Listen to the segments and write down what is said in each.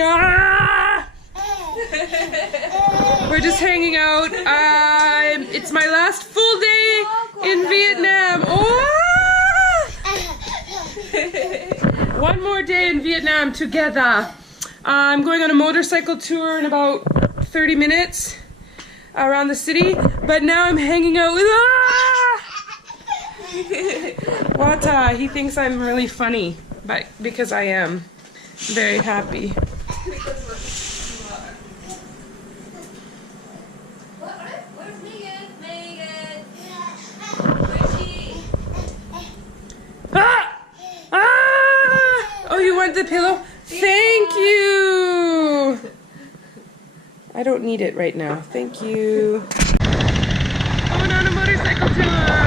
Daddy. Ah! We're just hanging out. It's my last full day in Vietnam. Oh! One more day in Vietnam together. I'm going on a motorcycle tour in about 30 minutes around the city, but now I'm hanging out with Wata. He thinks I'm really funny, but because I am very happy. What is Megan? Megan! Where's she? Ah! Ah! Oh, you want the pillow? Thank you! I don't need it right now. Thank you. Going on a motorcycle tour!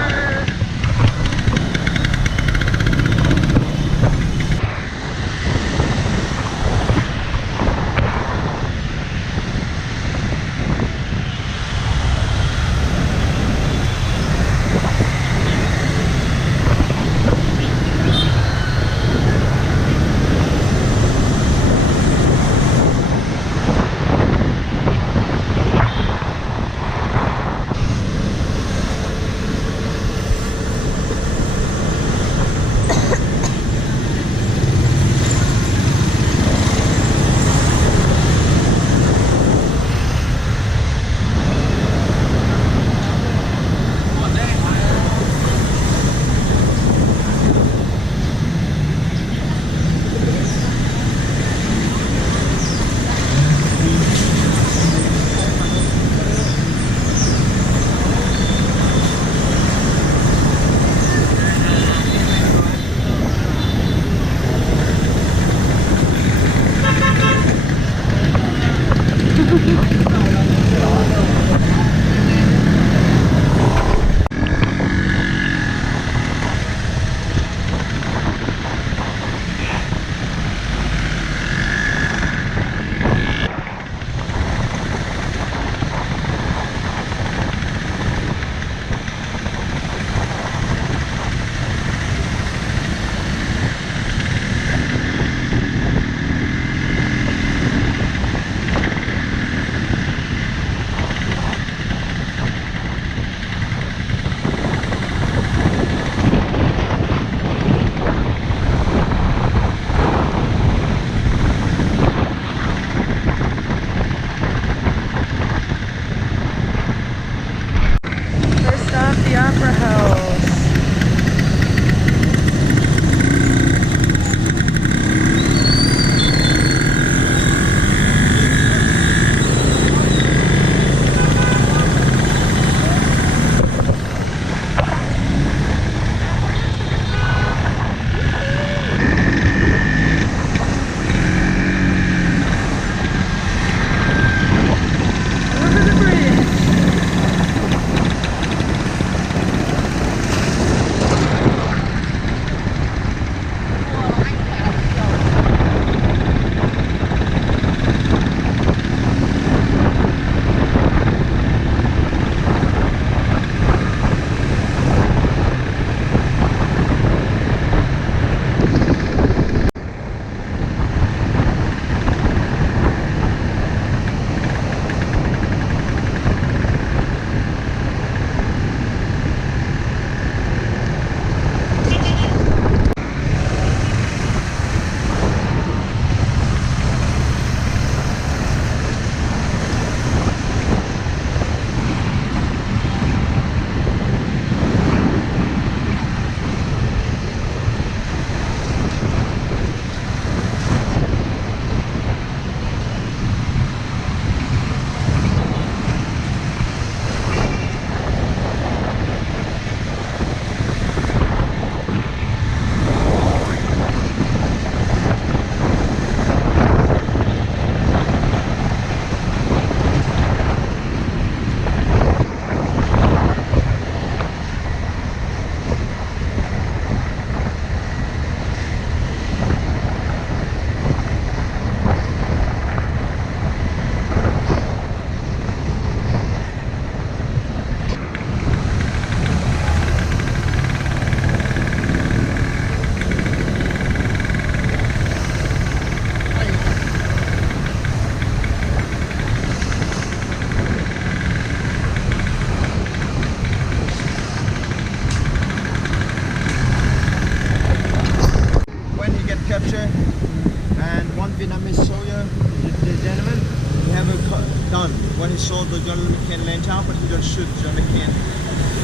John McCain lên chào, but he don't shoot John McCain.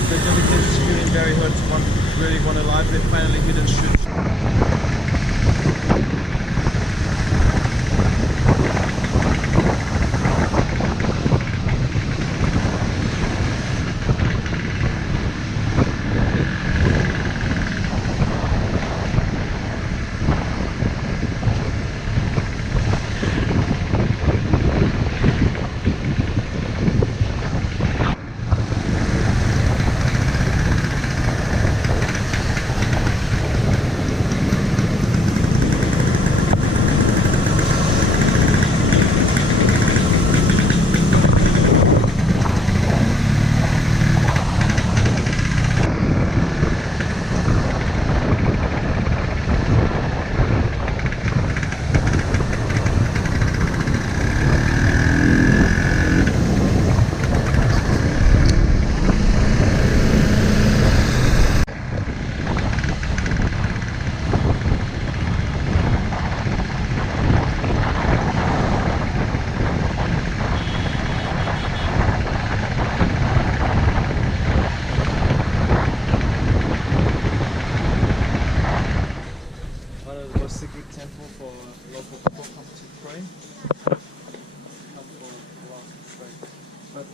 So John McCain is feeling very hurt, really want alive, but finally he don't shoot. Secret temple for local people come to pray. Come for a while to pray. But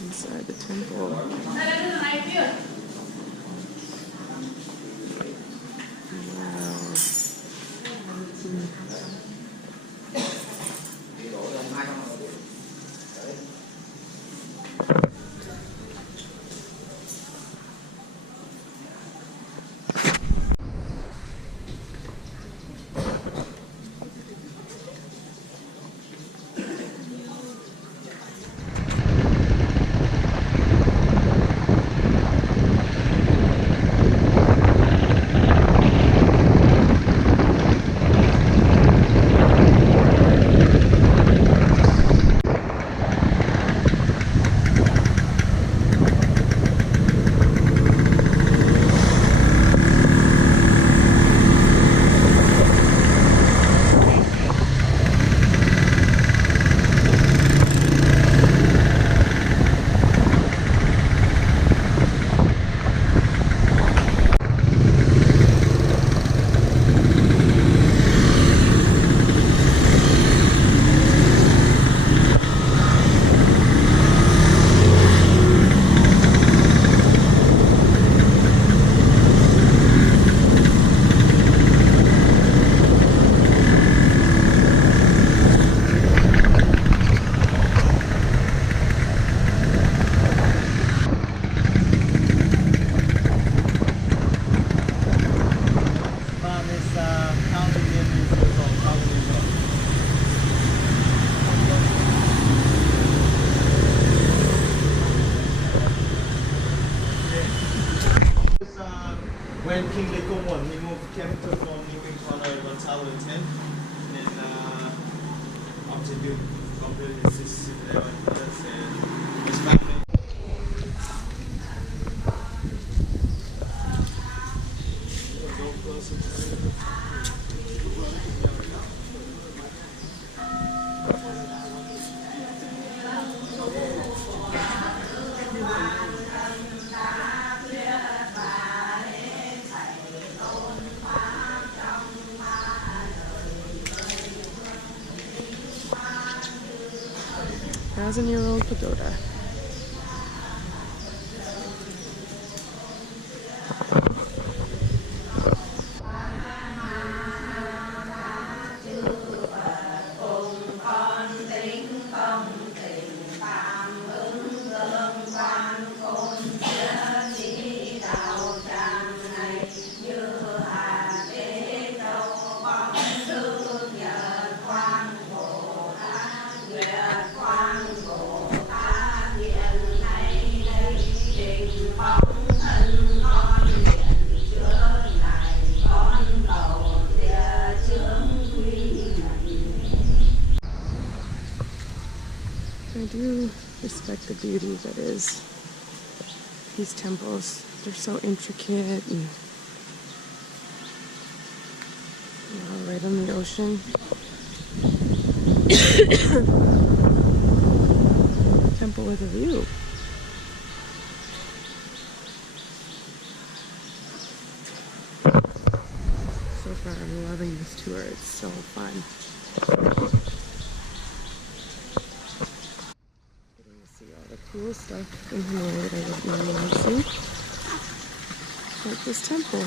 Inside the temple. when King Lekong won, he moved the capital from Newing to Hanoi 1010, and then up to Duke completed his city there and his family. Go closer to Thousand-year-old pagoda. I do respect the beauty that is these temples. They're so intricate and right on the ocean. Temple with a view. So far, I'm loving this tour. It's so fun. Getting to see all the cool stuff in Hanoi that I would normally see. Like this temple.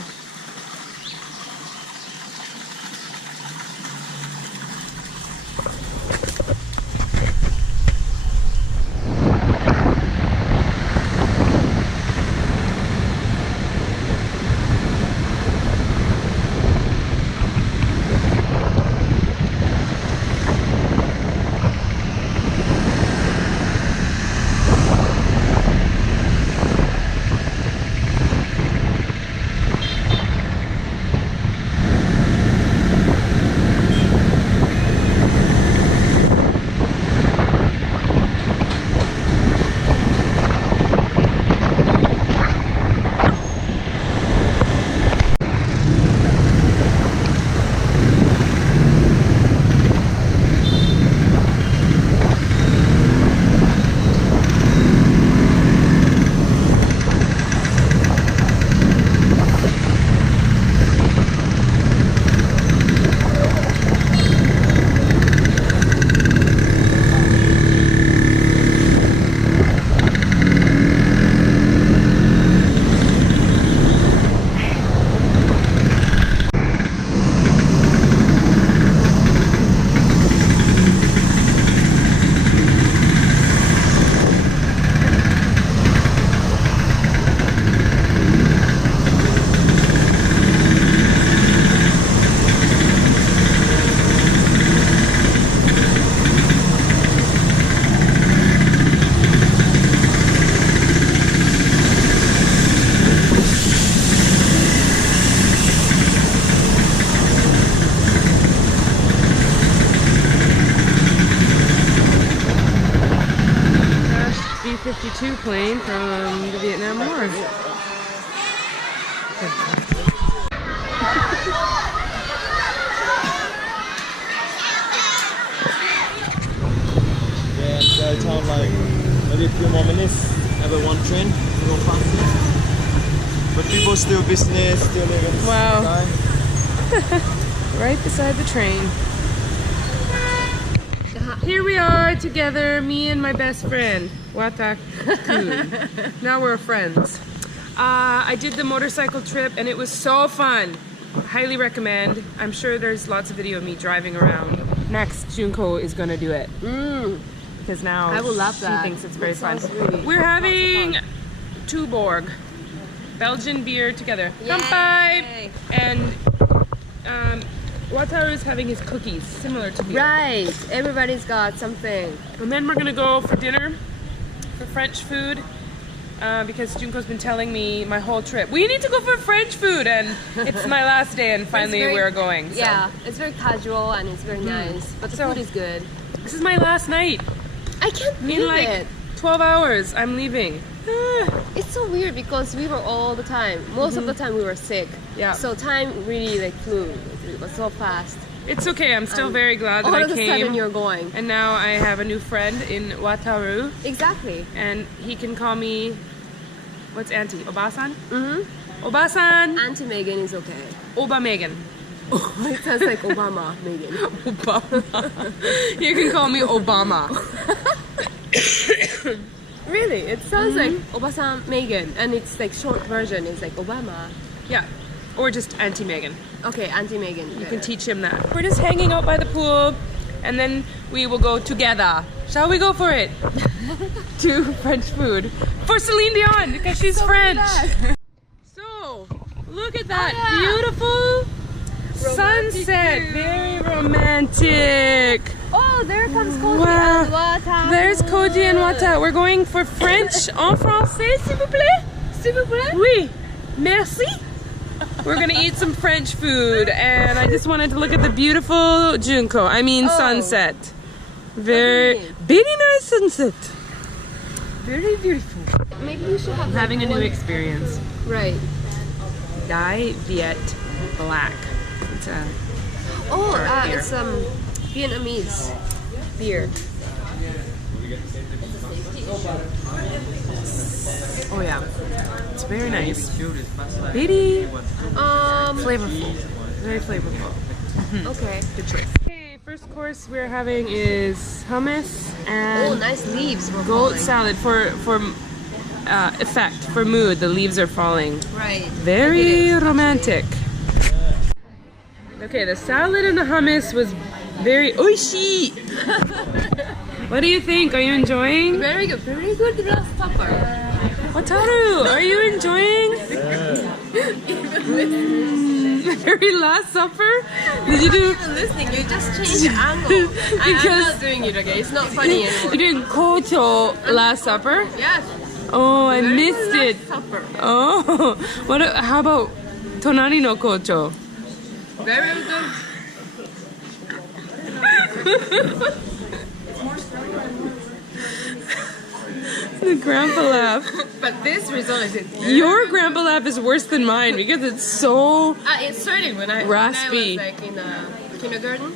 B-52 plane from the Vietnam War. Yeah, enjoy town like maybe a few more minutes. Have a one train to go faster. But people still business, still living. Wow. Right beside the train. Here we are together, me and my best friend, Watak Kun. Now we're friends. I did the motorcycle trip and it was so fun. Highly recommend. I'm sure there's lots of video of me driving around. Next, Junko is gonna do it. Because now I would love she that. thinks it's very fun. Really We're having Tuborg, Belgian beer together. Kampai! And Wataru is having his cookies, similar to beer. Right, everybody's got something. And then we're gonna go for dinner, for French food, because Junko's been telling me my whole trip, we need to go for French food, and it's my last day and finally we're going. So. Yeah, it's very casual and it's very nice, but the food is good. This is my last night. I can't believe In like it. 12 hours, I'm leaving. It's so weird because we were all the time, most of the time we were sick. Yeah. So time really like flew. It was so fast. It's okay, I'm still very glad that All I of a came. sudden you're going. And now I have a new friend in Wataru, Exactly. and he can call me, what's Auntie? Obasan? Mm-hmm. Obasan! Auntie Megan is okay. Oba Megan. It sounds like Obama, Megan. Obama. You can call me Obama. Really? It sounds like Obasan Megan, and it's like short version is like Obama. Yeah, or just Auntie Megan. Okay, Auntie Megan. You can teach him that. We're just hanging out by the pool, and then we will go together. Shall we go for it? To French food. For Celine Dion, because she's French. So, look at that beautiful sunset. view. Very romantic. Oh, there comes Koji Wow. and Wata. There's Koji and Wata. We're going for French en français, s'il vous plaît? S'il vous plaît? Oui. Merci. We're gonna eat some French food, and I just wanted to look at the beautiful Junko. I mean sunset. Very nice sunset. Very beautiful. Maybe we should have Having a new experience. Right. Dai Viet Black. It's a Oh, Dark beer. it's Vietnamese. beer. Oh yeah, it's very nice. Very flavorful. Very flavorful. Okay. Good choice. Okay, first course we're having is hummus and Oh, nice leaves were goat falling. salad for effect, for mood. The leaves are falling. Right. Very romantic. Okay, the salad and the hummus was very oishi. What do you think? Are you enjoying? Very good last supper. Wataru, are you enjoying? Very last supper? Did you do? I'm listening. You just changed the angle. I'm not doing it again. It's not funny anymore. You're doing kocho last supper? Yes. Oh, I Very missed good it. last supper. Oh, what? How about tonari no kocho? Very good. The grandpa laugh. But this result is it. Your grandpa laugh is worse than mine because it's so. It started when I Raspy. was like in kindergarten.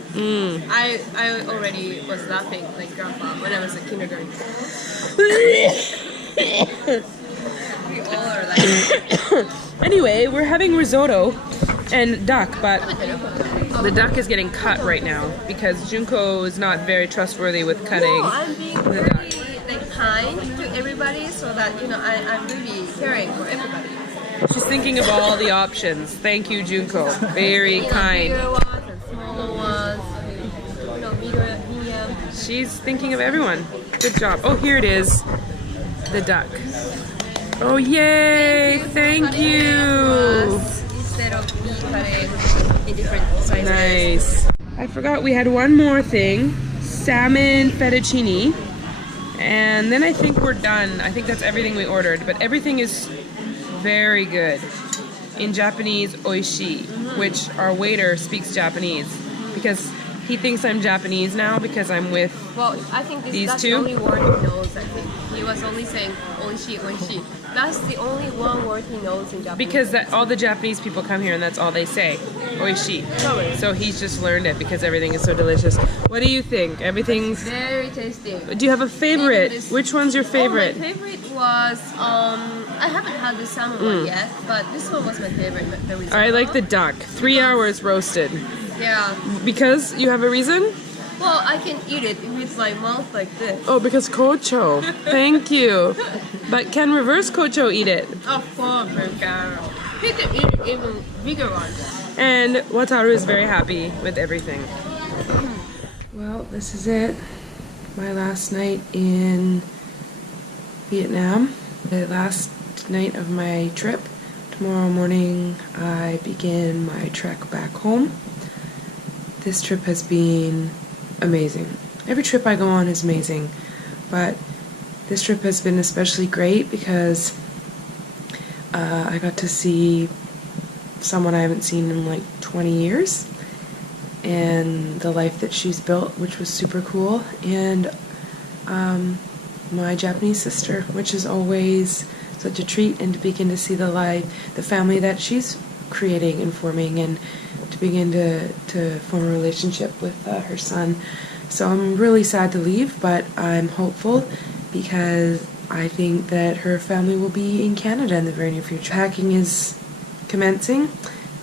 I already was laughing like grandpa when I was in kindergarten. We all are like. Anyway, we're having risotto and duck, but the duck is getting cut right now because Junko is not very trustworthy with cutting. No, I'm being the very duck. like kind to everybody, so that I'm really caring for everybody. She's thinking of all the options. Thank you, Junko. Very kind. Bigger ones and smaller ones. Medium. She's thinking of everyone. Good job. Oh, here it is. The duck. Oh, yay! Thank you. Instead of me cutting in different sizes. Nice. I forgot we had one more thing. Salmon fettuccine. And then I think we're done. I think that's everything we ordered. But everything is very good. In Japanese, oishi, which our waiter speaks Japanese. Because he thinks I'm Japanese now because I'm with Well, I think these that's two? the only word he knows, I think. He was only saying oishi, oishi. That's the only one word he knows in Japanese. because all the Japanese people come here and that's all they say. Oishi. Totally. So he's just learned it because everything is so delicious. What do you think? Everything's... Very tasty. Do you have a favorite? This- Which one's your favorite? Oh, my favorite was, I haven't had the salmon one yet, but this one was my favorite. The risotto. I like the duck. 3 hours roasted. Yeah. Because you have a reason? Well, I can eat it with my mouth like this. Oh, because Kocho. Thank you. But can reverse Kocho eat it? Of course, you can. He can eat even bigger ones. And Wataru is very happy with everything. Well, this is it. My last night in Vietnam. The last night of my trip. Tomorrow morning I begin my trek back home. This trip has been amazing. Every trip I go on is amazing, but this trip has been especially great because I got to see someone I haven't seen in like 20 years and the life that she's built, which was super cool, and my Japanese sister, which is always such a treat, and to begin to see the family that she's creating and forming, and to begin to form a relationship with her son. So I'm really sad to leave, but I'm hopeful because I think that her family will be in Canada in the very near future. Packing is commencing,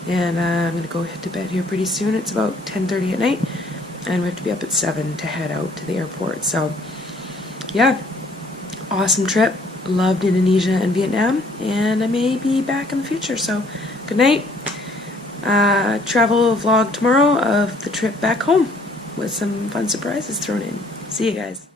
and I'm going to go head to bed here pretty soon. It's about 10:30 at night, and we have to be up at 7 to head out to the airport. So yeah, awesome trip. Loved Indonesia and Vietnam, and I may be back in the future. So good night. Travel vlog tomorrow of the trip back home with some fun surprises thrown in. See you guys.